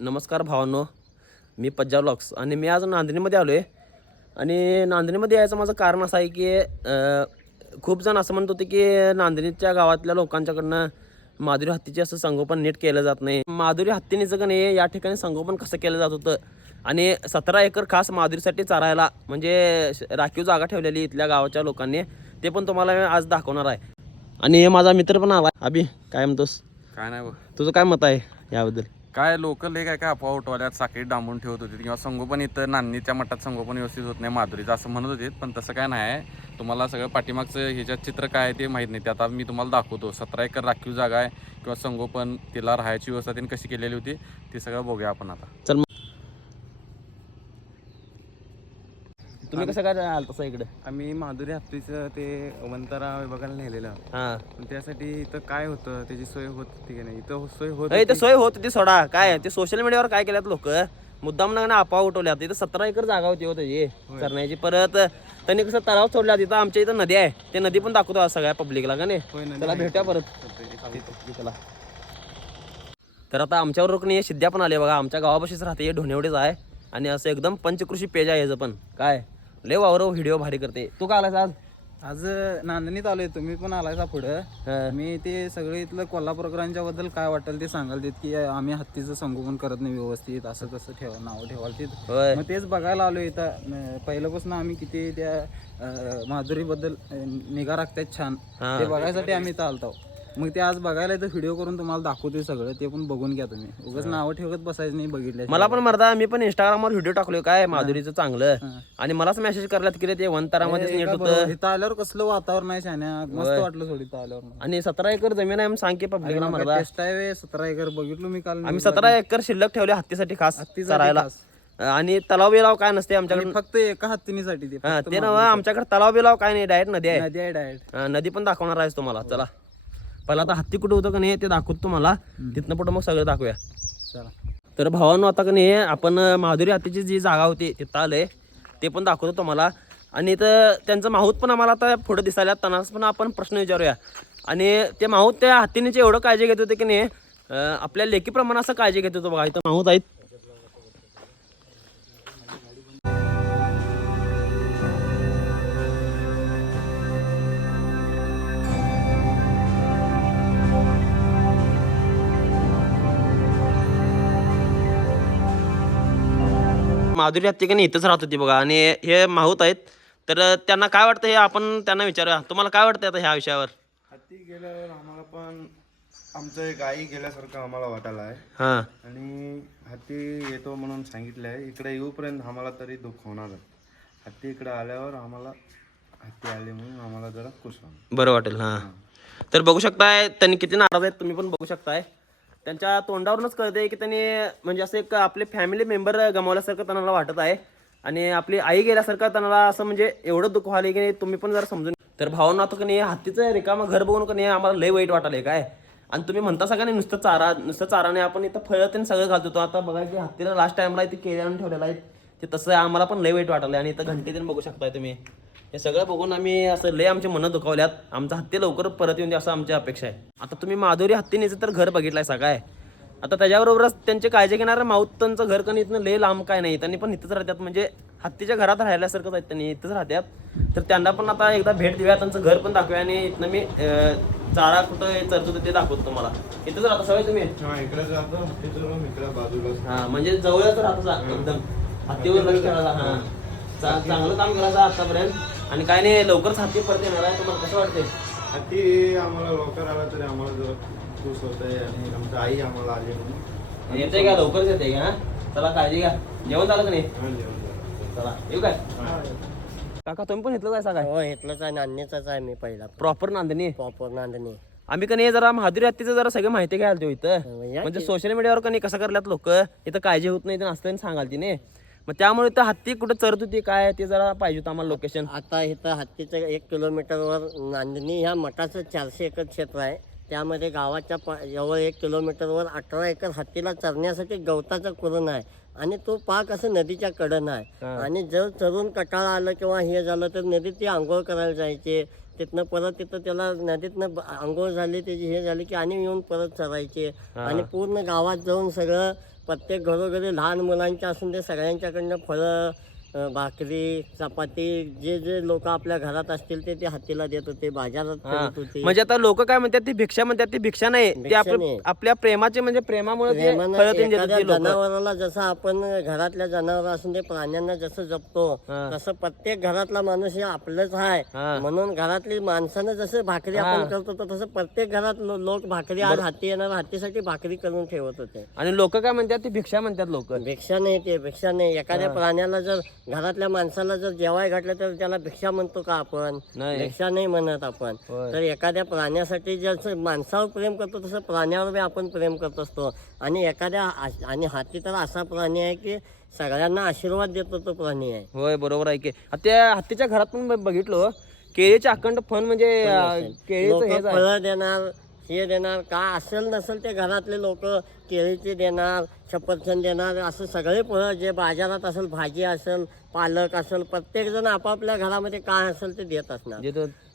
नमस्कार भावांनो. मी पज्जा ब्लॉग्स आणि मी आज नांदणीमध्ये आलो आहे आणि नांदणीमध्ये यायचं माझं कारण असं आहे की खूप जण असं म्हणत होते की नांदणीच्या गावातल्या लोकांच्याकडनं माधुरी हत्तीचे असं संगोपन नीट केलं जात नाही. माधुरी हत्तीनेचं का नाही या ठिकाणी संगोपन कसं केलं जात होतं? आणि सतरा एकर खास माधुरीसाठी चारायला म्हणजे राखीव जागा ठेवलेली इथल्या गावाच्या लोकांनी ते पण तुम्हाला मी आज दाखवणार आहे. आणि माझा मित्र पण आला अभि काय म्हणतोस? काय नाही बघ. तुझं काय मत आहे याबद्दल? काय लोकल हे काय काय अफवा उठवल्यात साखळी डांबून ठेवत होते किंवा संगोपन इथं नान्नीच्या मठात संगोपन व्यवस्थित होत नाही माधुरीचं असं म्हणत होते. पण तसं काय नाही आहे. तुम्हाला सगळं पाठीमागचं ह्याच्यात चित्र काय आहे ते माहीत नाही. ते आता मी तुम्हाला दाखवतो. सतरा एकर राखीव जागा आहे किंवा संगोपन तिला राहायची व्यवस्था त्यांनी कशी केलेली होती ते सगळं बघूया आपण आता. चल तुम्ही कसं काय आल तसं इकडे? आम्ही माधुरी हत्तीचं ते वंतारा बघायला नेलेलं. हा. पण त्यासाठी इथं काय होतं त्याची सोय होत होती की नाही? इथं सोय होत ते सोय होत होती सोडा. काय ते सोशल मीडियावर काय केल्यात लोक? मुद्दाम ना आपा उठवल्यात. इथं सतरा एकर जागा होती हो त्याची. चरण्याची. परत त्यांनी कसं तलाव सोडल्या तिथं आमच्या इथं नदी आहे. ते नदी पण दाखवतो सगळ्या पब्लिकला का नाही. भेटूया परत. चला तर आता आमच्यावर रोखणी सिद्ध्या पण आले बघा. आमच्या गावापाशीच राहते. हे ढोणेवडेच आहे. आणि असं एकदम पंचकृषी पेज आहे याचं पण. काय? लय वावर व्हिडिओ भारी करते. तू का आलास आज? आज नांदणीत आलोय तुम्ही पण आलायचा पुढं. हा. मी ते सगळे इथलं कोल्हापूरकरांच्या बद्दल काय वाटेल ते सांगाल देत की आम्ही हत्तीचं संगोपन करत नाही व्यवस्थित असं कसं ठेवा नाव ठेवाल ते मग तेच बघायला आलो इथं. पहिल्यापासून आम्ही किती त्या माधुरीबद्दल निगा राखतात छान. ते बघायसाठी आम्ही इथं आलतो. मग ते आज बघायला इथं व्हिडिओ करून तुम्हाला दाखवतोय सगळं ते पण बघून घ्या तुम्ही. उगाच नावं ठेवत बसायचं नाही बघितलं मला पण मरदा मी पण इंस्टाग्रामवर व्हिडिओ टाकलोय काय माधुरीचं चांगलं. आणि मलाच मेसेज करल्यात की ते वनतारामध्येच नीट होतं. इथं आल्यावर कसलं वातावरण आहे शान्या मस्त वाटलं थोडी इथं आल्यावर आणि सतरा एकर जमीन आहे म्हणून सांग की पब्लिकला मरदा. टेस्ट आहे सतरा एकर बघितलो मी काल आम्ही सतरा एकर शिल्लक ठेवले हत्तीसाठी खास हत्तीसाठी चरायला. आणि तलाव बिलाव काय नसते आमच्याकडे फक्त एका हत्तीनीसाठी ते ना आमच्याकडे तलाव बिलाव काय नाही डायरेक्ट नदी आहे. नदी आहे डायरेक्ट नदी पण दाखवणार आहेस तुम्हाला चला. पहिला आता हत्ती कुठं होतं का नाही ते दाखवतो तुम्हाला. तिथनं पुढं मग सगळं दाखवूया. चला. तर भावांनो आता का नाही आपण माधुरी हत्तीची जी जागा होती तिथं आलंय. ते पण दाखवतो तुम्हाला. आणि इथं त्यांचं माहूत पण आम्हाला आता पुढे दिसायला त्यांना पण आपण प्रश्न विचारूया. आणि ते माहूत त्या हत्तीनेची एवढं काळजी घेत होते की नाही आपल्या लेखीप्रमाणे असं काळजी घेत होतो बघा. इथं माहूत आहेत. माधुरी हत्ती का नाही इथंच राहत होती बघा. आणि हे माहूत आहेत. तर त्यांना काय वाटतं हे आपण त्यांना विचारूया. तुम्हाला काय वाटतं आता ह्या विषयावर? हत्ती गेल्यावर आम्हाला पण आमचं गाई गेल्यासारखं आम्हाला वाटायला आहे. हां. आणि हत्ती येतो म्हणून सांगितलं आहे इकडे येऊपर्यंत आम्हाला तरी दुःख होणार हत्ती इकडे आल्यावर आम्हाला हत्ती आले म्हणून आम्हाला जरा खुश होणार. बरं वाटेल हां. तर बघू शकताय त्यांनी किती नाराज आहेत तुम्ही पण बघू शकताय. त्यांच्या तोंडावरूनच कळते की त्यांनी म्हणजे असं एक आपले फॅमिली मेंबर गमावल्यासारखं त्यांना वाटत आहे. आणि आपली आई गेल्यासारखं त्यांना असं म्हणजे एवढं दुःख व्हायला की नाही तुम्ही पण जरा समजून तर भावना आता की नाही हत्तीचं रिकामा घर बघून का नाही आम्हाला लय वाईट वाटायला काय? आणि तुम्ही म्हणता सगळ्यांनी नुसतं चारा नुसतं चाराने आपण इथं फळं ते सगळं घालतो होतो. आता बघा की हत्तीला लास्ट टाइमला इथे केल्यानं ठेवलेलं ठेवलेला आहे ते तसं आम्हाला पण लय वाईट वाटलं आणि इथं घंटी पण बघू शकताय तुम्ही. हे सगळं बघून आम्ही असं लय आमचे मनं दुखावल्यात. आमचा हत्ती लवकर परत येऊन दे असं आमची अपेक्षा आहे. आता तुम्ही माधुरी हत्तीनेचं तर घर बघितलंय सगळं आता त्याच्याबरोबरच त्यांची काळजी घेणारं माऊतांचं घर कणी इथनं लय लांब काय नाही. त्यांनी पण इथंच राहतात. म्हणजे हत्तीच्या घरात राहिल्यासारखंच आहेत त्यांनी. इथंच राहतात. तर त्यांना पण आता एकदा भेट देऊया. त्यांचं घर पण दाखवूया आणि इथनं मी चारा कुठं चरतो ते दाखवतो तुम्हाला. इथंच राहता सवय तुम्ही? हा हा म्हणजे जवळच राहतो एकदम. हत्तीवर लक्ष ठेवायला हा. चांगलं काम करायचं आतापर्यंत. आणि काय नाही लवकरच हत्ती परत येणार आहे. तुम्हाला कसं वाटतंय? हत्ती आम्हाला लवकर आला तरी आम्हाला जरा खुश होत आहे आणि आमची आई आम्हाला आली म्हणून. येते का? लवकरच येते का? चला काळजी घ्या. जेवण झालं का नाही? हा, जेवण झालं. चला येऊ काय? काका तुम्ही पण इथलं जायचा काय हो इथलंच आहे नांदणीचाच आहे मी पहिला. प्रॉपर नांदणी प्रॉपर नांदणी आम्ही का नाही जरा महादुरी हत्तीचं जरा सगळी माहिती घ्यायला देऊ इथं. या म्हणजे सोशल मीडियावर का नाही कसं करल्यात लोक? इथं काळजी होत नाही असतं सांगाल तिने मग त्यामुळे इथं हत्ती कुठं चरत होती काय ते जरा पाहिजे होतं आम्हाला लोकेशन आता इथं हत्तीचं एक किलोमीटरवर नांदणी ह्या मठाचं चारशे एकर क्षेत्र आहे. त्यामध्ये गावाच्या प जवळ एक किलोमीटरवर अठरा एकर हत्तीला चरण्यासाठी गवताचं कुरण आहे आणि तो पाक असं नदीच्या कडन आहे. आणि जर चरून कटाळा आलं किंवा हे झालं तर नदीत ती आंघोळ करायला जायचे. तिथनं परत तिथं त्याला नदीतनं आंघोळ झाली त्याची हे झाली की आणि येऊन परत चरायचे. आणि पूर्ण गावात जाऊन सगळं प्रत्येक घरोघरी लहान मुलांच्या असून ते सगळ्यांच्याकडनं फळं भाकरी चपाती जे जे लोक आपल्या घरात असतील ते ते हत्तीला देत होते बाजारात. फिरत होते. म्हणजे आता लोक काय म्हणतात ती भिक्षा म्हणतात ती भिक्षा नाही. ते भिक्षा आपल्या नाही. आपल्या प्रेमाचे म्हणजे प्रेमामुळे ते प्रेमानं फळं तेन देतात एखाद्या ती लोक. जनावराला जसं आपण घरातल्या जनावर असून ते प्राण्यांना जसं जपतो हा. तसं प्रत्येक घरातला माणूस हे आपलंच आहे. म्हणून घरातली माणसानं जसं भाकरी आपण करतो तर तसं प्रत्येक घरात लो- लोक भाकरी आज हत्ती येणार हत्तीसाठी भाकरी करून ठेवत होते. आणि लोक काय म्हणतात ती भिक्षा म्हणतात लोक. भिक्षा नाही ते भिक्षा नाही. एखाद्या प्राण्याला जर घरातल्या माणसाला जर जेवाय घातलं तर त्याला भिक्षा म्हणतो का आपण? नाही. भिक्षा नाही म्हणत आपण. होय. तर एखाद्या प्राण्यासाठी जसं माणसावर प्रेम करतो तसं प्राण्यावर बी आपण प्रेम करत असतो. आणि एखाद्या आ- आणि हाती तर असा प्राणी आहे की सगळ्यांना आशीर्वाद देतो तो प्राणी आहे. होय बरोबर आहे की. आता त्या हत्तीच्या घरात पण बघितलो केळीचे अखंड फण म्हणजे अं, केळीचं लोक हेच आहे. फळं देणार हे देणार का असेल नसेल ते घरातले लोक केळीचे देणार सफरचंद देणार असं सगळे फळं जे बाजारात असेल भाजी असेल पालक असेल प्रत्येकजण आपापल्या घरामध्ये काय असेल ते देत असणार.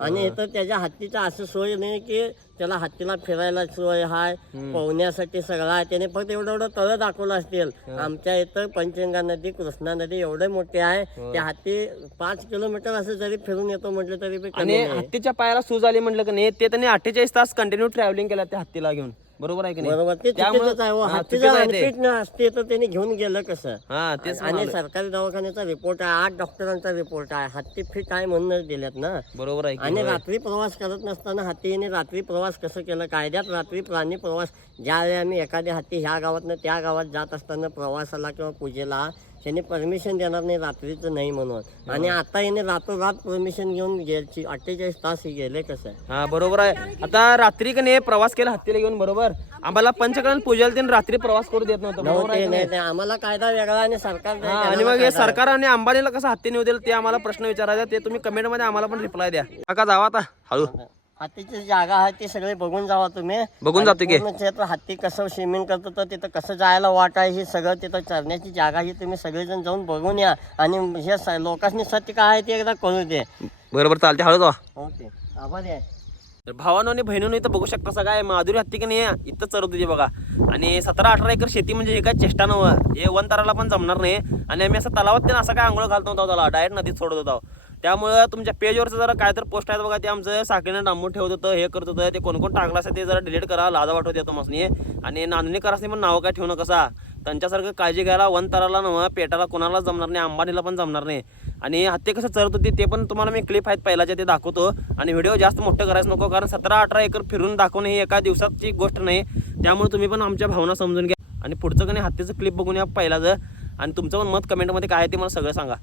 आणि इथं त्याच्या हत्तीचा असं सोय नाही की त्याला हत्तीला फिरायला सोय हाय पोहण्यासाठी सगळं आहे. त्याने फक्त एवढं एवढं तळं दाखवलं असतील. आमच्या इथं पंचगंगा नदी कृष्णा नदी एवढे मोठे आहे. ते हत्ती पाच किलोमीटर असं जरी फिरून येतो म्हटलं तरी आणि हत्तीच्या पायाला सूज आली म्हटलं की नाही ते त्यांनी अठ्ठेचाळीस तास कंटिन्यू ट्रॅव्हलिंग केलं त्या हत्तीला घेऊन. बरोबर आहे की नाही बरोबर ते त्यामुळं- चुकीचंच आहे हो. हा, हत्तीचं चुकीचं आहे ते. अनफिट न असते तर त्यांनी घेऊन गेलं कसं हा तेच आणि म्हणालोय. सरकारी दवाखान्याचा रिपोर्ट आहे आठ डॉक्टरांचा रिपोर्ट आहे हत्ती फिट आहे म्हणूनच दिल्यात ना बरोबर आहे की आणि होय. रात्री प्रवास करत नसताना हत्तीने रात्री प्रवास कसं केलं कायद्यात रात्री प्राणी प्रवास ज्यावेळी आम्ही एखादी हत्ती ह्या गावातनं त्या गावात जात असताना प्रवासाला किंवा पूजेला त्यांनी परमिशन देणार नाही रात्रीचं नाही म्हणून. आणि आता याने रातोरात परमिशन घेऊन गेलची अठ्ठेचाळीस तास हे गेले कसं. हा बरोबर आहे. आता रात्री का नाही प्रवास केला हत्तीला घेऊन बरोबर? आम्हाला पंचकरण पूजेला त्यांनी रात्री प्रवास करू देत नव्हतं बरोबर आहे की नाही? आम्हाला कायदा वेगळा आणि सरकार हा, आणि मग हे सरकार आणि अंबानीला कसं हत्ती नेऊ देईल ते आम्हाला प्रश्न विचारायचा ते तुम्ही कमेंटमध्ये आम्हाला पण रिप्लाय द्या. काका जावा आता हळू. हत्तीची जागा आहे ती सगळी बघून जावा तुम्ही. बघून आणि जातो की. पूर्ण क्षेत्र हत्ती कसं स्विमिंग करतो तर तिथं कसं जायला वाट आहे ही सगळं तिथं चरण्याची जागा ही तुम्ही सगळेजण जाऊन बघून या. आणि हे स- लोकांनी सत्य काय आहे ते एकदा कळू दे. बरोबर चालते हळू जावा. ओके. आभारी आहे. तर भावानो आणि बहिणीनं इथं बघू शकता सगळं आहे. माधुरी हत्ती की नाही इथं चरत होती बघा. आणि सतरा अठरा एकर शेती म्हणजे हे काय चेष्टा नव्हतं हे वन ताराला पण जमणार नाही. आणि आम्ही असं तलावात त्यांना असं काय आंघोळ घालतो त्याला. डायरेक्ट नदीत सोडत होतो. त्यामुळं तुमच्या पेजवरचं जरा काय तर पोस्ट आहेत बघा ते आमचं साखरेनं डांबून ठेवत होतं हे करत होतं ते कोण कोण टाकलं असं ते जरा डिलीट करा लाजा वाटवते तुम्हाला आणि नांदणी करासनी पण नावं काय ठेवू नका कसा त्यांच्यासारखं काळजी घ्यायला वन ताराला नव्हं पेटाला कोणाला जमणार नाही अंबानीला पण जमणार नाही. आणि हत्ती कसं चरत होती ते पण तुम्हाला मी क्लिप आहेत पहिल्याचे ते दाखवतो. आणि व्हिडिओ जास्त मोठं करायचं नको कारण सतरा अठरा एकर फिरून दाखवणे ही एका दिवसाची गोष्ट नाही. त्यामुळे तुम्ही पण आमच्या भावना समजून घ्या. आणि पुढचं कणी हत्तीचं क्लिप बघून या पहिलाचं. आणि तुमचं पण मत कमेंटमध्ये काय आहे ते मला सगळं सांगा.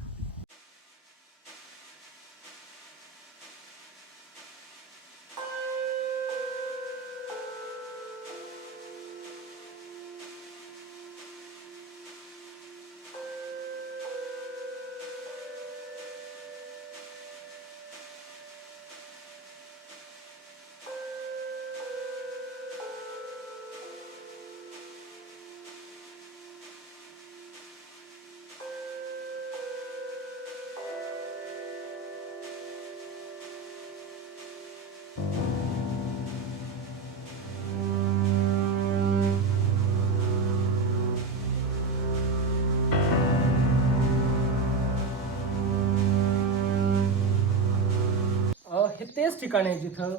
हे तेच ठिकाण आहे जिथं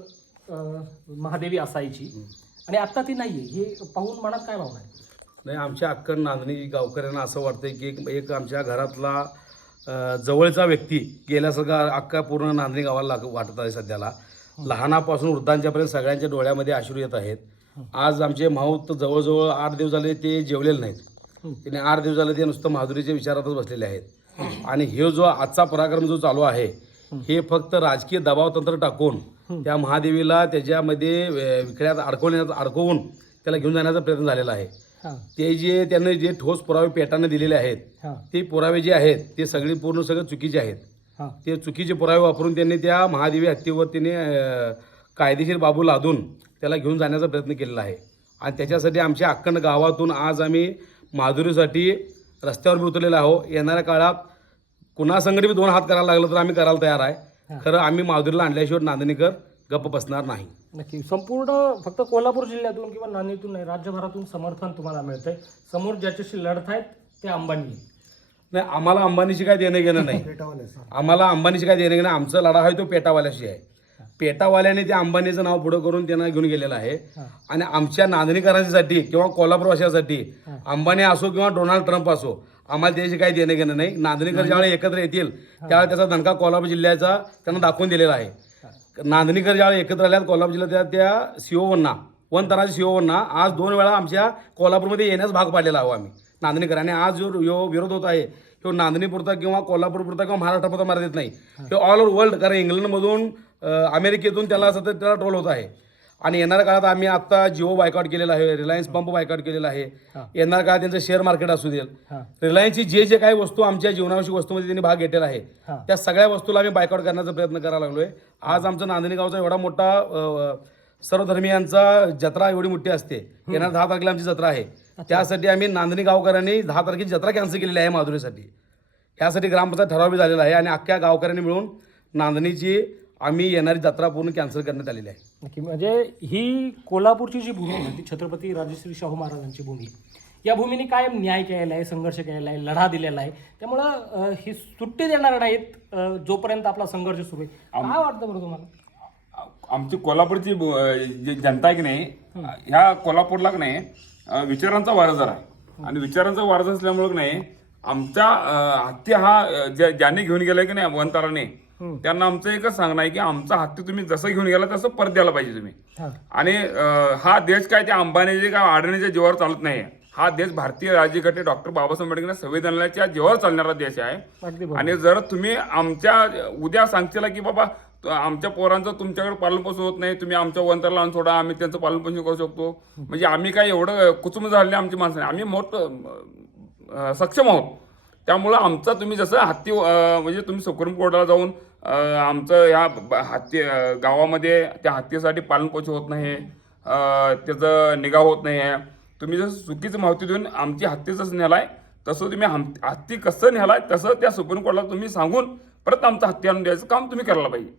महादेवी असायची. आणि आता ती नाहीये. हे पाहून मनात काय भावना आहे? नाही आमच्या अक्कन नांदणी गावकऱ्यांना असं वाटतंय की एक एक आमच्या घरातला जवळचा व्यक्ती गेल्यासारखा अक्का पूर्ण नांदणी गावाला लाग वाटत आहे सध्याला. लहानापासून वृद्धांच्यापर्यंत सगळ्यांच्या डोळ्यामध्ये अश्रू येत आहेत. आज आमचे माऊत जवळजवळ आठ दिवस झाले ते जेवलेले नाहीत. त्याने आठ दिवस झाले ते नुसतं माधुरीच्या विचारातच बसलेले आहेत. आणि हे जो आजचा पराक्रम जो चालू आहे हे फक्त राजकीय दबाव तंत्र टाकून त्या महादेवीला त्याच्यामध्ये अ, विकड्यात अडकवण्याचा अडकवून त्याला घेऊन जाण्याचा प्रयत्न झालेला आहे. हां. ते जे त्यांनी जे ठोस पुरावे पेटाने दिलेले आहेत ते पुरावे जे आहेत ते सगळे पूर्ण सगळं चुकीचे आहेत. हां. ते चुकीचे पुरावे वापरून त्यांनी त्या महादेवी हत्तीवर त्यांनी कायदेशीर बाबू लादून त्याला घेऊन जाण्याचा प्रयत्न केलेला आहे. आणि त्याच्यासाठी आमच्या अक्कंड गावातून आज आम्ही माधुरीसाठी रस्त्यावर उतरलेलो आहो येणाऱ्या काळात कुणासंगडी बी दोन हात करायला लागलं तर आम्ही करायला तयार आहे. खरं आम्ही माधुरीला आणल्याशिवाय नांदणीकर गप्प बसणार नाही. नक्की. संपूर्ण फक्त कोल्हापूर जिल्ह्यातून किंवा नांदेडतून नाही राज्यभरातून समर्थन तुम्हाला मिळतंय. समोर ज्याच्याशी लढत आहेत ते अंबानी. नाही आम्हाला अंबानीशी काय देणं घेणं नाही. आम्हाला अंबानीशी काय देणं घेणं. आमचा लढा आहे तो पेटावाल्याशी आहे. पेटावाल्याने त्या अंबानीचं नाव पुढं करून त्यांना घेऊन गेलेलं आहे. आणि आमच्या नांदणीकरांसाठी किंवा कोल्हापूरवासियासाठी अंबानी असो किंवा डोनाल्ड ट्रम्प असो आम्हाला त्याची काही देणं घेणं नाही. नांदणीकर ज्यावेळी एकत्र येतील त्यावेळी त्याचा दणका कोल्हापूर जिल्ह्याचा त्यांना दाखवून दिलेला आहे. नांदणीकर ज्यावेळी एकत्र आल्यात कोल्हापूर जिल्ह्यात त्या वन तराच्या सीओवरना आज दोन वेळा आमच्या कोल्हापूरमध्ये येण्यास भाग पाडलेला आहो आम्ही. नांदणीकर. आणि आज जो यो विरोध होत आहे तो नांदणीपुरता किंवा कोल्हापूरपुरता किंवा महाराष्ट्रापुरता मर्यादित नाही. तो ऑल ओव्हर वर्ल्ड कारण इंग्लंडमधून अमेरिकेतून त्याला सतत त्याला ट्रोल होत आहे. आणि येणाऱ्या काळात आम्ही आता जिओ बायकॉट केलेला आहे रिलायन्स पंप बायकॉट केलेला आहे. येणाऱ्या काळात त्यांचं शेअर मार्केट असू देईल रिलायन्सची जे जे काही वस्तू आमच्या जीवनावश्यक वस्तूमध्ये त्यांनी भाग घेतलेला आहे त्या सगळ्या वस्तूला आम्ही बायकॉट करण्याचा प्रयत्न करायला लागलोय. आज आमचं नांदणी गावचा एवढा मोठा सर्वधर्मियांचा जत्रा एवढी मोठी असते. येणाऱ्या दहा तारखेला आमची जत्रा आहे. त्यासाठी आम्ही नांदणी गावकऱ्यांनी दहा तारखेची जत्रा कॅन्सल केलेली आहे माधुरीसाठी. यासाठी ग्रामपंचायत ठराव झालेला आहे आणि अख्ख्या गावकऱ्यांनी मिळून नांदणीची आम्ही येणारी जत्रा पूर्ण कॅन्सल करण्यात आलेली आहे. नक्की. म्हणजे ही कोल्हापूरची जी भूमी आहे ती छत्रपती राजश्री शाहू महाराजांची भूमी आहे. या भूमीने कायम न्याय केलेला आहे संघर्ष केलेला आहे लढा दिलेला आहे. त्यामुळं अं, ही सुट्टी देणार नाहीत अं, जोपर्यंत आपला संघर्ष सुरू आहे. काय वाटतं बरं तुम्हाला? आमची कोल्हापूरची ब- जी जनता आहे की नाही ह्या कोल्हापूरला की नाही अं, विचारांचा वारसदार आहे. आणि विचारांचा वारस असल्यामुळे की नाही आमच्या अं, हत्ती हा अं, ज्या- ज्याने घेऊन गेलाय की नाही वनताराने त्यांना आमचं एकच सांगणं आहे की आमचा हत्ती तुम्ही जसं घेऊन गेला तसं परत द्यायला पाहिजे तुम्ही. आणि हा देश काय त्या अंबानीचे का अडाणीच्या जीवावर चालत नाही हा देश भारतीय राज्यघटने डॉक्टर बाबासाहेब आंबेडकर संविधानाच्या जीवावर चालणारा देश आहे. आणि जर तुम्ही आमच्या उद्या सांगशीला की बाबा आमच्या पोरांचं तुमच्याकडे पालनपोषण होत नाही तुम्ही आमच्या वंतरला आणून सोडा आम्ही त्यांचं पालनपोषण करू शकतो. म्हणजे आम्ही काय एवढं कुचुम झालेले आमची माणसं नाही. आम्ही मोठ सक्षम आहोत. त्यामुळं आमचा तुम्ही जसं हत्ती म्हणजे तुम्ही सुप्रीम कोर्टाला जाऊन आमचं ह्या हत्ती गावामध्ये त्या हत्तीसाठी पालनपोषण होत नाही त्याचं निगा होत नाही. आहे तुम्ही जसं चुकीचं माहिती देऊन आमची हत्ती जसं नेलाय तसं तुम्ही हम हत्ती कसं नेलाय तसं त्या सुप्रीम कोर्टाला तुम्ही सांगून परत आमचा हत्ती आणून द्यायचं काम तुम्ही करायला पाहिजे.